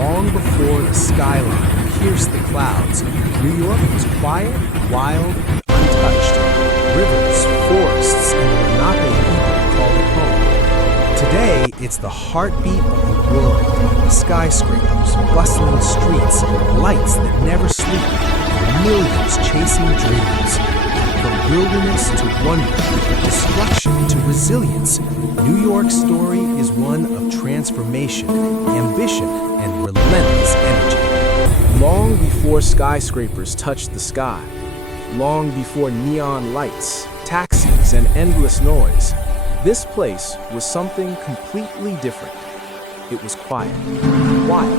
Long before the skyline pierced the clouds, New York was quiet, wild, and untouched. Rivers, forests, and the Lenape people called it home. Today, it's the heartbeat of the world. Skyscrapers, bustling streets, lights that never sleep, millions chasing dreams. From wilderness to wonder, destruction to resilience, New York's story is one of transformation, ambition, and relentless energy. Long before skyscrapers touched the sky, long before neon lights, taxis, and endless noise, this place was something completely different. It was quiet, wild,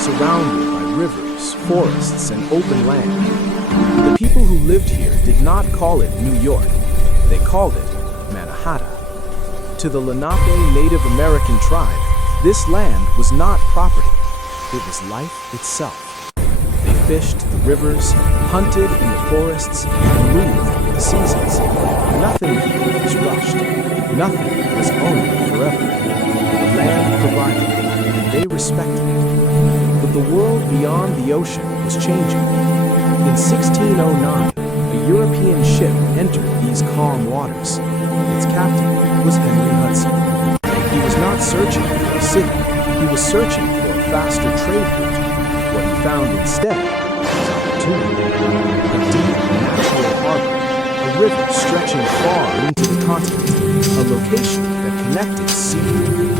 surrounded by rivers, forests, and open land. The people who lived here did not call it New York. They called it Manhattan. To the Lenape Native American tribe, this land was not property. It was life itself. They fished the rivers, hunted in the forests, and moved with the seasons. Nothing here was rushed. Nothing was owned forever. The land provided, and they respected it. But the world beyond the ocean was changing. In 1609, a European ship entered these calm waters. Its captain was Henry Hudson. He was not searching for a city. He was searching for a faster trade route. What he found instead was opportunity. A deep, natural harbor, a river stretching far into the continent, a location that connected sea,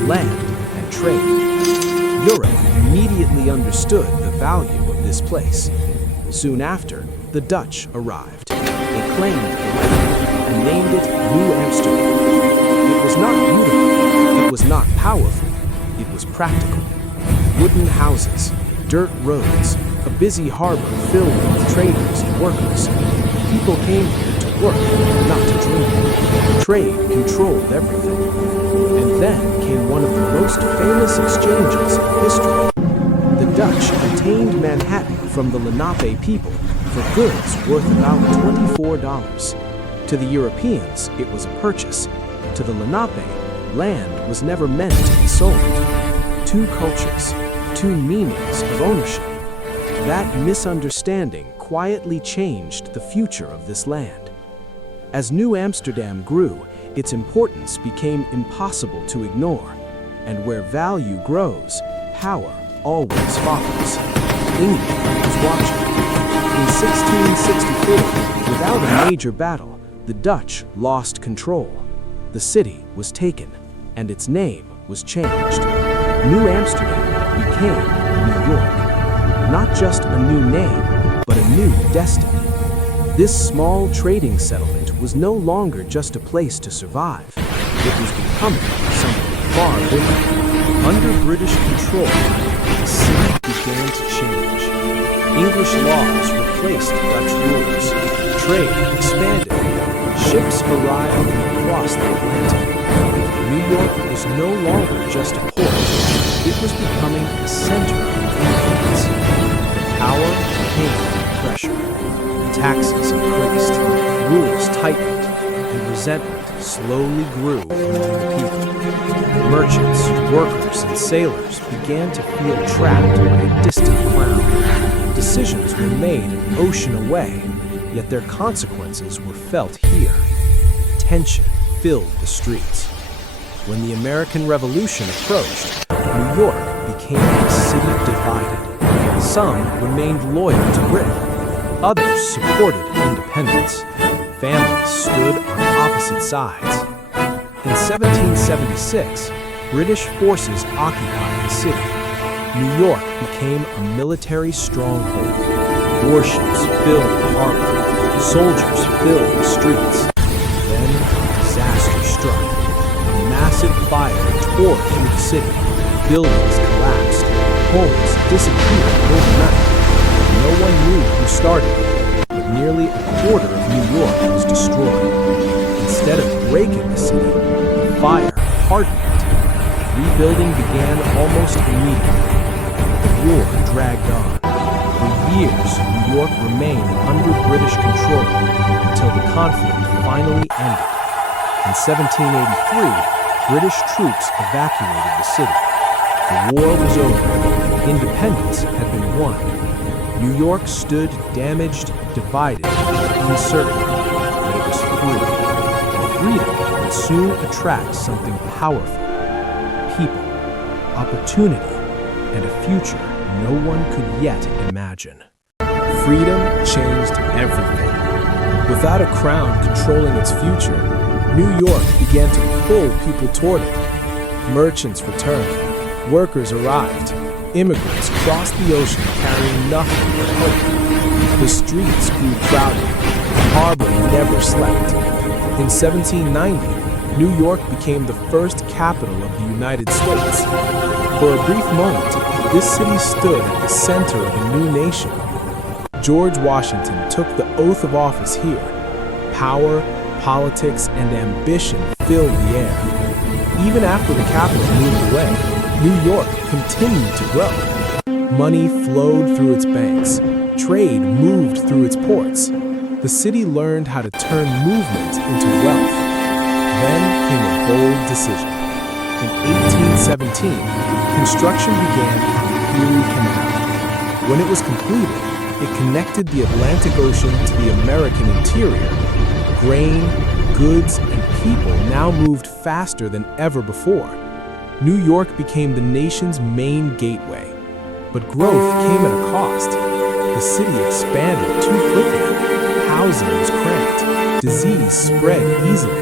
land, and trade. Europe immediately understood the value of this place. Soon after, the Dutch arrived. They claimed the land and named it New Amsterdam. It was not beautiful, it was not powerful, it was practical. Wooden houses, dirt roads, a busy harbor filled with traders and workers. People came here to work, not to dream. Trade controlled everything. And then came one of the most famous exchanges in history. The Dutch obtained Manhattan from the Lenape people for goods worth about $24. To the Europeans, it was a purchase. To the Lenape, land was never meant to be sold. Two cultures, two meanings of ownership. That misunderstanding quietly changed the future of this land. As New Amsterdam grew, its importance became impossible to ignore. And where value grows, power always follows. England was watching. In 1664, without a major battle, the Dutch lost control. The city was taken, and its name was changed. New Amsterdam became New York. Not just a new name, but a new destiny. This small trading settlement was no longer just a place to survive. It was becoming something far bigger. Under British control, the city began to change. English laws replaced Dutch rules. Trade expanded. Ships arrived across the Atlantic. New York was no longer just a port. It was becoming a center of influence. Power came with pressure. Taxes increased, rules tightened, and resentment slowly grew among the people. Merchants, workers, and sailors began to feel trapped by a distant crown. Decisions were made an ocean away, yet their consequences were felt here. Tension filled the streets. When the American Revolution approached, New York became a city divided. Some remained loyal to Britain. Others supported independence. Families stood on opposite sides. In 1776, British forces occupied the city. New York became a military stronghold. Warships filled the harbor. Soldiers filled the streets. Then disaster struck. A massive fire tore through the city. Buildings collapsed. Homes disappeared overnight. No one knew who started it, but nearly a quarter of New York was destroyed. Instead of breaking the city, the fire hardened it. Rebuilding began almost immediately. The war dragged on. For years, New York remained under British control until the conflict finally ended. In 1783, British troops evacuated the city. The war was over. Independence had been won. New York stood damaged, divided, uncertain, but it was free. And freedom would soon attract something powerful: people, opportunity, and a future no one could yet imagine. Freedom changed everything. Without a crown controlling its future, New York began to pull people toward it. Merchants returned, workers arrived, immigrants crossed the ocean carrying nothing but hope. The streets grew crowded, the harbor never slept. In 1790, New York became the first capital of the United States. For a brief moment, this city stood at the center of a new nation. George Washington took the oath of office here. Power, politics, and ambition filled the air. Even after the capital moved away, New York continued to grow. Money flowed through its banks. Trade moved through its ports. The city learned how to turn movement into wealth. Then came a bold decision. In 1817, construction began on the Erie Canal. When it was completed, it connected the Atlantic Ocean to the American interior. Grain, goods, and people now moved faster than ever before. New York became the nation's main gateway. But growth came at a cost. The city expanded too quickly. Housing was cramped. Disease spread easily.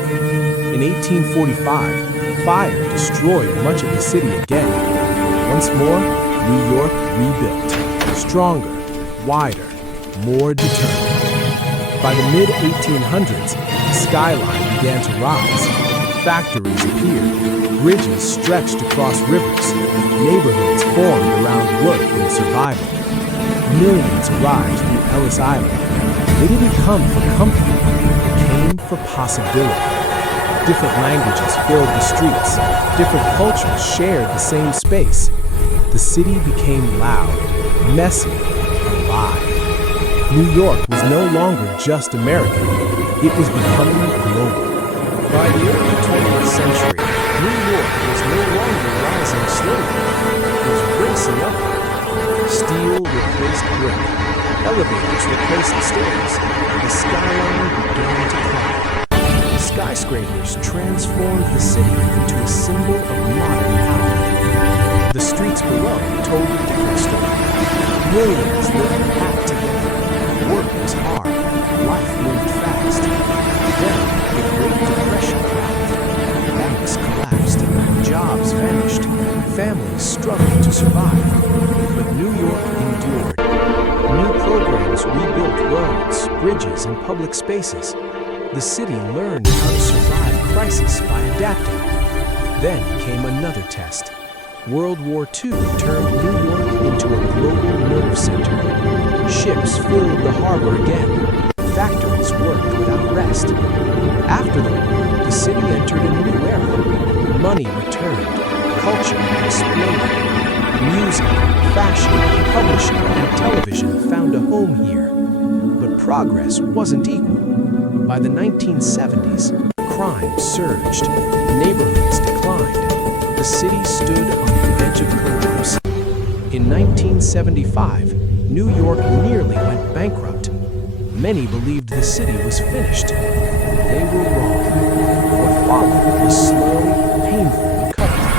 In 1845, fire destroyed much of the city again. Once more, New York rebuilt. Stronger, wider, more determined. By the mid-1800s, the skyline began to rise. Factories appeared, bridges stretched across rivers, neighborhoods formed around work and survival. Millions arrived through Ellis Island. They didn't come for comfort, they came for possibility. Different languages filled the streets, different cultures shared the same space. The city became loud, messy, alive. New York was no longer just American, it was becoming global. By the early 20th century, New York was no longer rising slowly, it was racing upward. Steel replaced brick, elevators replaced the stairs, the skyline began to climb. Skyscrapers transformed the city into a symbol of modern power. The streets below told a different story. Millions lived packed together. Work was hard, life moved fast. Then, the Great Depression arrived. Banks collapsed, jobs vanished, families struggled to survive. But New York endured. New programs rebuilt roads, bridges, and public spaces. The city learned how to survive crisis by adapting. Then came another test. World War II turned New York into a global nerve center. Ships filled the harbor again. Factories worked without rest. After the war, the city entered a new era. Money returned. Culture exploded. Music, fashion, publishing, and television found a home here. But progress wasn't equal. By the 1970s, crime surged. Neighborhoods declined. The city stood on the edge of collapse. In 1975, New York nearly went bankrupt. Many believed the city was finished. They were wrong. What followed was slow, painful recovery.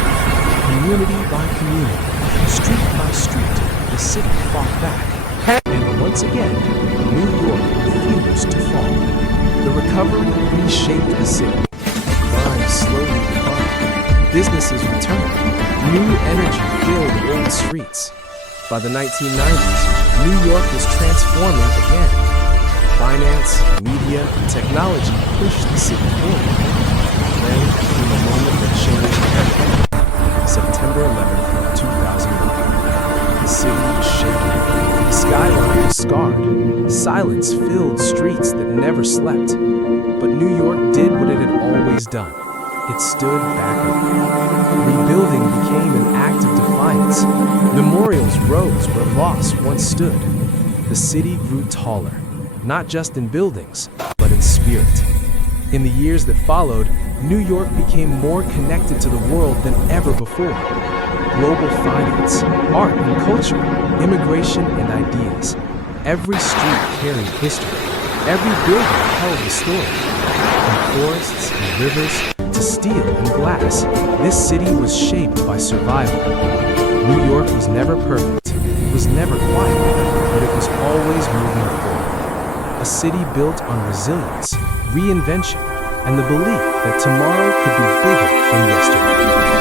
Community by community, street by street, the city fought back. And once again, New York refused to fall. The recovery reshaped the city. Crime slowly declined. Businesses returned. New energy filled old streets. By the 1990s, New York was transforming again. Finance, media, and technology pushed the city forward. Then came a moment that changed everything. September 11th, 2001. The city was shaken. The skyline was scarred. Silence filled streets that never slept. But New York did what it had always done. It stood back up. Rebuilding became an act of defiance. Memorials rose where loss once stood. The city grew taller, not just in buildings, but in spirit. In the years that followed, New York became more connected to the world than ever before. global finance, art and culture, immigration and ideas. Every street carried history. Every building held a story. From forests and rivers to steel and glass, this city was shaped by survival. New York was never perfect, it was never quiet, but it was always moving forward. A city built on resilience, reinvention, and the belief that tomorrow could be bigger than yesterday.